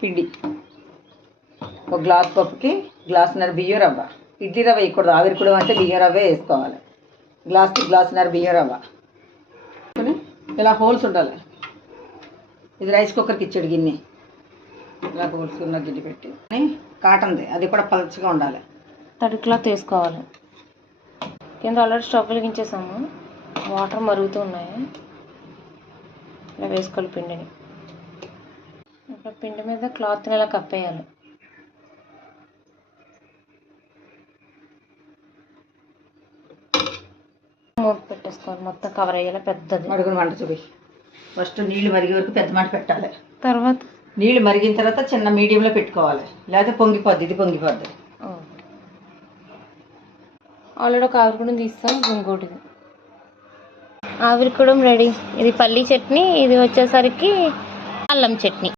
పిండి, ఒక గ్లాస్ పప్పుకి గ్లాసున్నర బియ్యం రవ్వ. ఇడ్లీ రవ్వ వేయకూడదు, ఆవిరికుడు అంటే బియ్యం రవ్వే వేసుకోవాలి. గ్లాస్కి గ్లాసున్నర బియ్యం రవ్వ. ఇలా హోల్స్ ఉండాలి. ఇది రైస్ కుక్కర్కి ఇచ్చాడు గిన్నె. ఇలా హోల్స్ ఉన్న గిన్నె పెట్టి కాటన్ది, అది కూడా పలచగా ఉండాలి. తడి క్లాత్ వేసుకోవాలి. కింద ఆల్రెడీ స్టవ్ వెలిగించేసాము, వాటర్ మరుగుతూ ఉన్నాయి. ఇలా వేసుకోవాలి పిండిని. ఇప్పుడు పిండి మీద క్లాత్ని ఇలా కప్పేయాలి. మూత పెట్టేసుకోవాలి, మొత్తం కవర్ అయ్యేలా పెద్దది. మరుగున మంట చూపి. ఫస్ట్ నీళ్ళు మరిగే వరకు పెద్ద మంట పెట్టాలి. తర్వాత నీళ్ళు మరిగిన తర్వాత చిన్న మీడియంలో పెట్టుకోవాలి, లేకపోతే పొంగిపోద్ది. ఇది పొంగిపోద్ది. ఆల్రెడీ ఒక ఆవిరికుడం తీస్తాం, ఇంకోటిది ఆవిరికుడం రెడీ. ఇది పల్లీ చట్నీ, ఇది వచ్చేసరికి అల్లం చట్నీ.